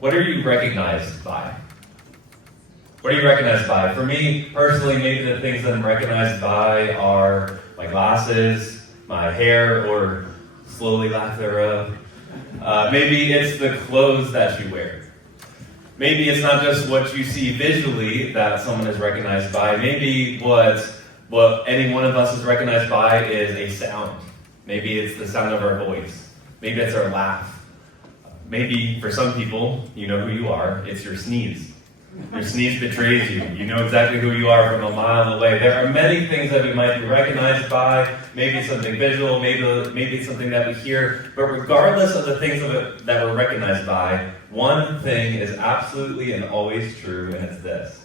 What are you recognized by? What are you recognized by? For me, personally, maybe the things that I'm recognized by are my glasses, my hair, or slowly lack thereof. Maybe it's the clothes that you wear. Maybe it's not just what you see visually that someone is recognized by. Maybe what any one of us is recognized by is a sound. Maybe it's the sound of our voice. Maybe it's our laugh. Maybe for some people, you know who you are. It's your sneeze. Your sneeze betrays you. You know exactly who you are from a mile away. There are many things that we might be recognized by. Maybe it's something visual. Maybe it's something that we hear. But regardless of the things that we're recognized by, one thing is absolutely and always true, and it's this.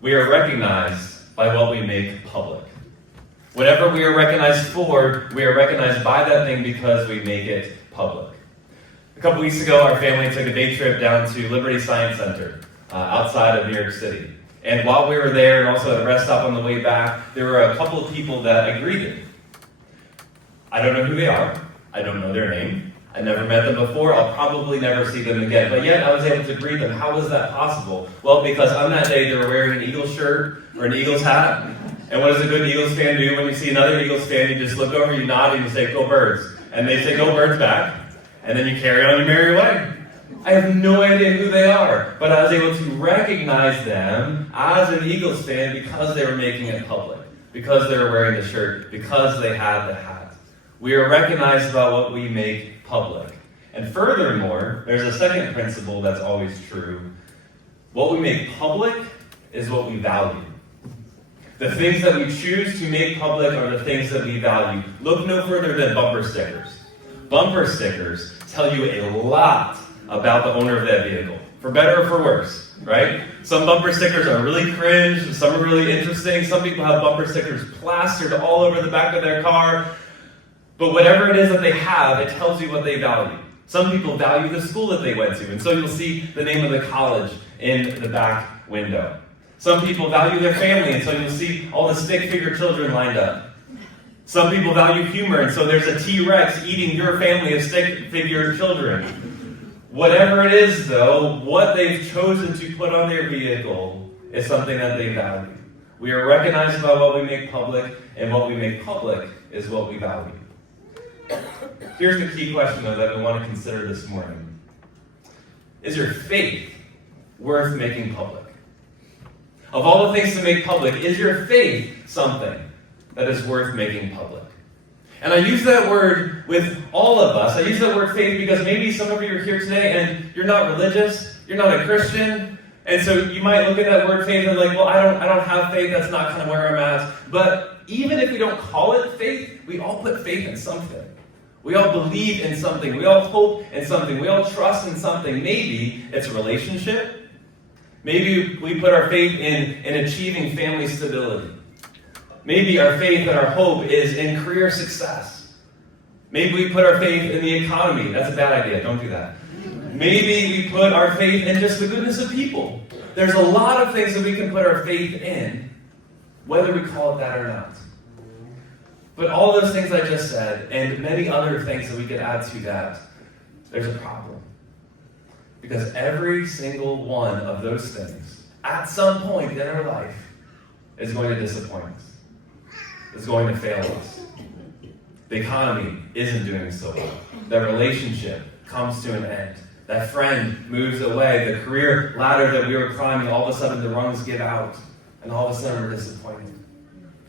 We are recognized by what we make public. Whatever we are recognized for, we are recognized by that thing because we make it public. A couple weeks ago, our family took a day trip down to Liberty Science Center outside of New York City. And while we were there and also at a rest stop on the way back, there were a couple of people that I greeted. I don't know who they are. I don't know their name. I never met them before. I'll probably never see them again. But yet I was able to greet them. How was that possible? Well, because on that day they were wearing an Eagles shirt or an Eagles hat. And what does a good Eagles fan do? When you see another Eagles fan, you just look over, you nod, and you say, "Go Birds." And they say, "Go Birds" back. And then you carry on your merry way. I have no idea who they are, but I was able to recognize them as an Eagles fan because they were making it public, because they were wearing the shirt, because they had the hat. We are recognized by what we make public. And furthermore, there's a second principle that's always true. What we make public is what we value. The things that we choose to make public are the things that we value. Look no further than bumper stickers. Bumper stickers tell you a lot about the owner of that vehicle, for better or for worse, right? Some bumper stickers are really cringe, some are really interesting. Some people have bumper stickers plastered all over the back of their car. But whatever it is that they have, it tells you what they value. Some people value the school that they went to, and so you'll see the name of the college in the back window. Some people value their family, and so you'll see all the stick figure children lined up. Some people value humor, and so there's a T-Rex eating your family of stick figure children. Whatever it is, though, what they've chosen to put on their vehicle is something that they value. We are recognized by what we make public, and what we make public is what we value. Here's the key question, though, that we want to consider this morning. Is your faith worth making public? Of all the things to make public, is your faith something that is worth making public? And I use that word with all of us. I use that word faith because maybe some of you are here today and you're not religious, you're not a Christian, and so you might look at that word faith and like, well, I don't have faith, that's not kind of where I'm at. But even if we don't call it faith, we all put faith in something. We all believe in something. We all hope in something. We all trust in something. Maybe it's a relationship. Maybe we put our faith in achieving family stability. Maybe our faith and our hope is in career success. Maybe we put our faith in the economy. That's a bad idea. Don't do that. Maybe we put our faith in just the goodness of people. There's a lot of things that we can put our faith in, whether we call it that or not. But all those things I just said, and many other things that we could add to that, there's a problem. Because every single one of those things, at some point in our life, is going to disappoint us. Is going to fail us. The economy isn't doing so well. That relationship comes to an end. That friend moves away. The career ladder that we were climbing, all of a sudden the rungs give out. And all of a sudden we're disappointed.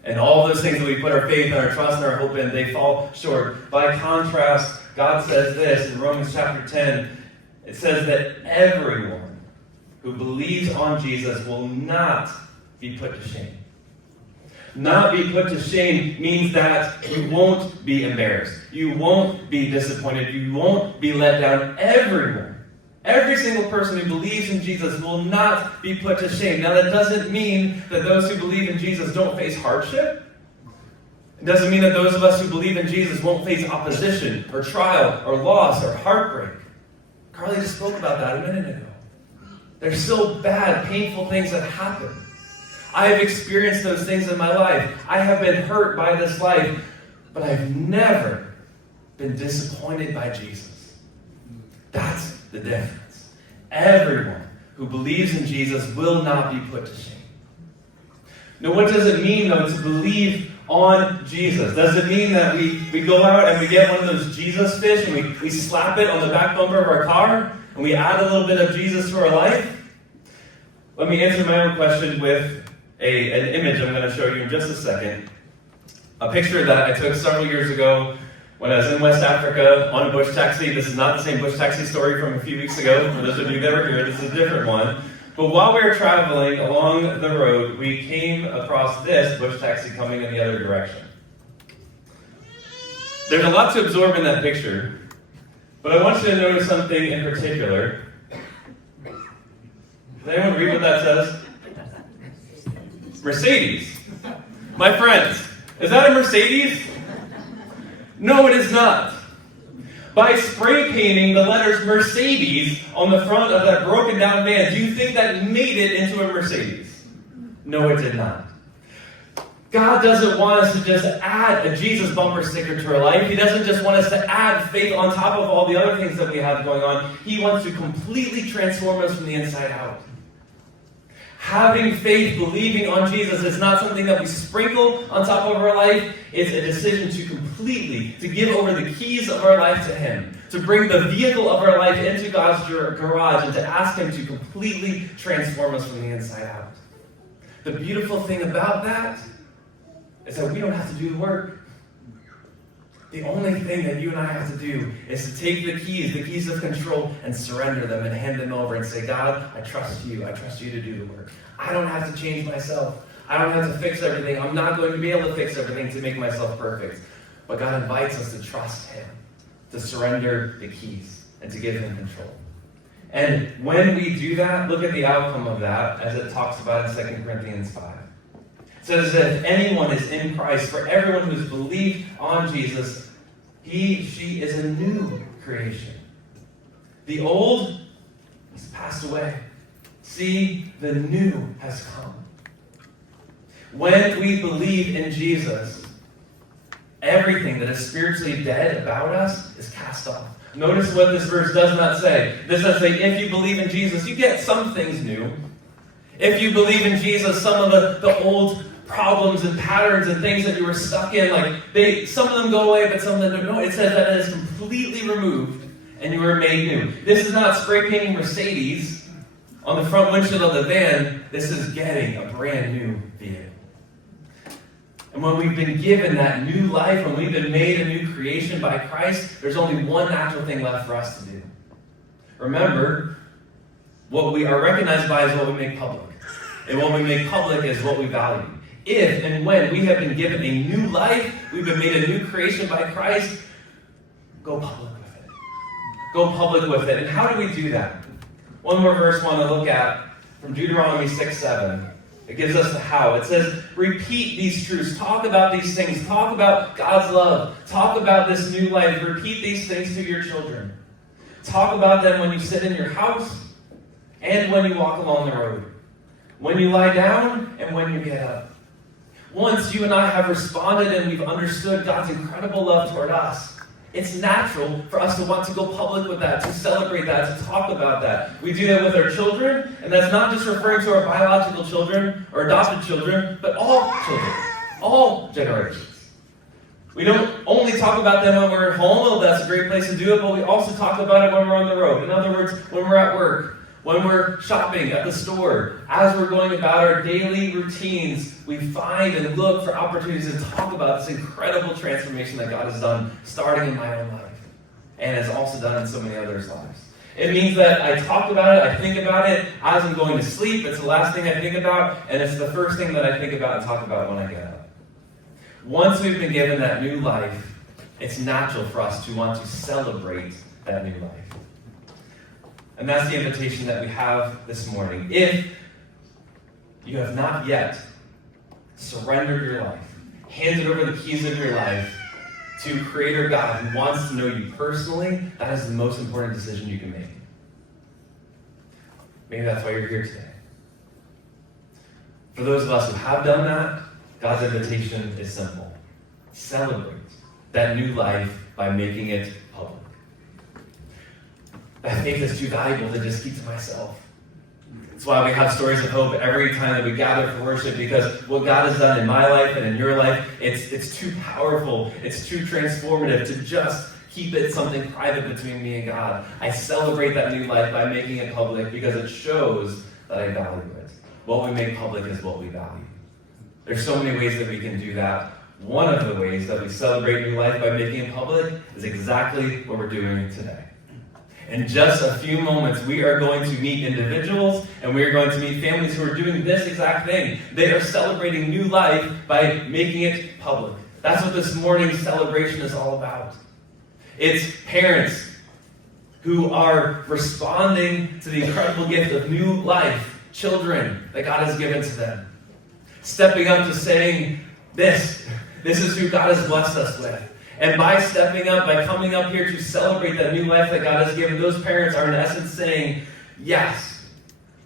And all those things that we put our faith and our trust and our hope in, they fall short. By contrast, God says this in Romans chapter 10. It says that everyone who believes on Jesus will not be put to shame. Not be put to shame means that you won't be embarrassed. You won't be disappointed. You won't be let down. Every single person who believes in Jesus will not be put to shame. Now, that doesn't mean that those who believe in Jesus don't face hardship. It doesn't mean that those of us who believe in Jesus won't face opposition or trial or loss or heartbreak. Carly just spoke about that a minute ago. There's still bad, painful things that happen. I have experienced those things in my life. I have been hurt by this life, but I've never been disappointed by Jesus. That's the difference. Everyone who believes in Jesus will not be put to shame. Now, what does it mean, though, to believe on Jesus? Does it mean that we go out and we get one of those Jesus fish and we slap it on the back bumper of our car and we add a little bit of Jesus to our life? Let me answer my own question with an image I'm going to show you in just a second. A picture that I took several years ago when I was in West Africa on a bush taxi. This is not the same bush taxi story from a few weeks ago. For those of you that were here, this is a different one. But while we were traveling along the road, we came across this bush taxi coming in the other direction. There's a lot to absorb in that picture, but I want you to notice something in particular. Does anyone read what that says? Mercedes. My friends, is that a Mercedes? No, it is not. By spray painting the letters Mercedes on the front of that broken down van, do you think that made it into a Mercedes? No, it did not. God doesn't want us to just add a Jesus bumper sticker to our life. He doesn't just want us to add faith on top of all the other things that we have going on. He wants to completely transform us from the inside out. Having faith, believing on Jesus is not something that we sprinkle on top of our life. It's a decision to give over the keys of our life to Him, to bring the vehicle of our life into God's garage and to ask Him to completely transform us from the inside out. The beautiful thing about that is that we don't have to do the work. The only thing that you and I have to do is to take the keys of control, and surrender them and hand them over and say, God, I trust you. I trust you to do the work. I don't have to change myself. I don't have to fix everything. I'm not going to be able to fix everything to make myself perfect. But God invites us to trust Him, to surrender the keys, and to give Him control. And when we do that, look at the outcome of that as it talks about in 2 Corinthians 5. It says that if anyone is in Christ, for everyone who's believed on Jesus, she is a new creation. The old has passed away. See, the new has come. When we believe in Jesus, everything that is spiritually dead about us is cast off. Notice what this verse does not say. This doesn't say, if you believe in Jesus, you get some things new. If you believe in Jesus, some of the old problems and patterns and things that you were stuck in, some of them go away, but some of them don't. No, it says that it is completely removed and you were made new. This is not spray painting Mercedes on the front windshield of the van. This is getting a brand new vehicle. And when we've been given that new life, when we've been made a new creation by Christ, there's only one natural thing left for us to do. Remember, what we are recognized by is what we make public. And what we make public is what we value. If and when we have been given a new life, we've been made a new creation by Christ, go public with it. Go public with it. And how do we do that? One more verse I want to look at from Deuteronomy 6:7. It gives us the how. It says, repeat these truths. Talk about these things. Talk about God's love. Talk about this new life. Repeat these things to your children. Talk about them when you sit in your house and when you walk along the road. When you lie down and when you get up. Once you and I have responded and we've understood God's incredible love toward us, it's natural for us to want to go public with that, to celebrate that, to talk about that. We do that with our children, and that's not just referring to our biological children or adopted children, but all children, all generations. We don't only talk about them when we're at home, although that's a great place to do it, but we also talk about it when we're on the road. In other words, when we're at work, when we're shopping at the store, as we're going about our daily routines, we find and look for opportunities to talk about this incredible transformation that God has done, starting in my own life, and has also done in so many others' lives. It means that I talk about it, I think about it as I'm going to sleep. It's the last thing I think about, and it's the first thing that I think about and talk about when I get up. Once we've been given that new life, it's natural for us to want to celebrate that new life. And that's the invitation that we have this morning. If you have not yet surrendered your life, handed over the keys of your life to Creator God who wants to know you personally, that is the most important decision you can make. Maybe that's why you're here today. For those of us who have done that, God's invitation is simple. Celebrate that new life by making it public. that faith is too valuable to just keep to myself. That's why we have stories of hope every time that we gather for worship, because what God has done in my life and in your life, it's too powerful, it's too transformative to just keep it something private between me and God. I celebrate that new life by making it public because it shows that I value it. What we make public is what we value. There's so many ways that we can do that. One of the ways that we celebrate new life by making it public is exactly what we're doing today. In just a few moments, we are going to meet individuals and we are going to meet families who are doing this exact thing. They are celebrating new life by making it public. That's what this morning's celebration is all about. It's parents who are responding to the incredible gift of new life, children that God has given to them. Stepping up to saying, this is who God has blessed us with. And by stepping up, by coming up here to celebrate that new life that God has given, those parents are in essence saying, yes,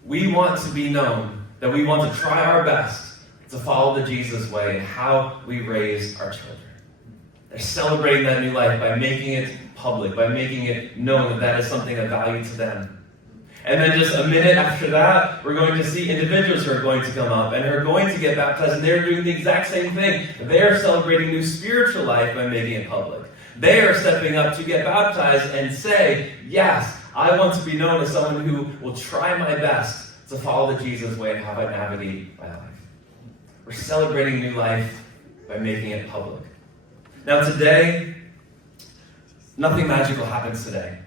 we want to be known, that we want to try our best to follow the Jesus way and how we raise our children. They're celebrating that new life by making it public, by making it known that that is something of value to them. And then just a minute after that, we're going to see individuals who are going to come up and are going to get baptized, and they're doing the exact same thing. They're celebrating new spiritual life by making it public. They are stepping up to get baptized and say, yes, I want to be known as someone who will try my best to follow the Jesus way and how I navigate my life. We're celebrating new life by making it public. Now today, nothing magical happens today.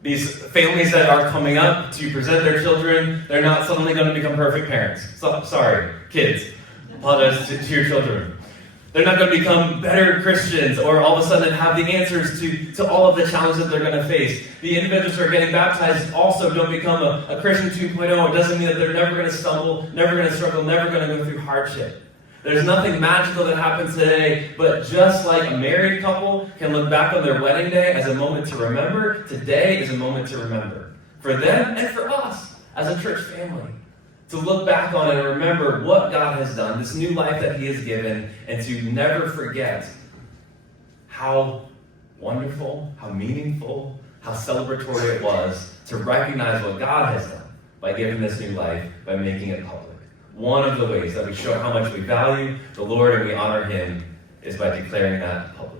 These families that are coming up to present their children, they're not suddenly going to become perfect parents. So, sorry, kids. Apologize to your children. They're not going to become better Christians or all of a sudden have the answers to all of the challenges that they're going to face. The individuals who are getting baptized also don't become a Christian 2.0. It doesn't mean that they're never going to stumble, never going to struggle, never going to go through hardship. There's nothing magical that happens today, but just like a married couple can look back on their wedding day as a moment to remember, today is a moment to remember. For them and for us as a church family. To look back on it and remember what God has done, this new life that He has given, and to never forget how wonderful, how meaningful, how celebratory it was to recognize what God has done by giving this new life, by making it public. One of the ways that we show how much we value the Lord and we honor Him is by declaring that publicly.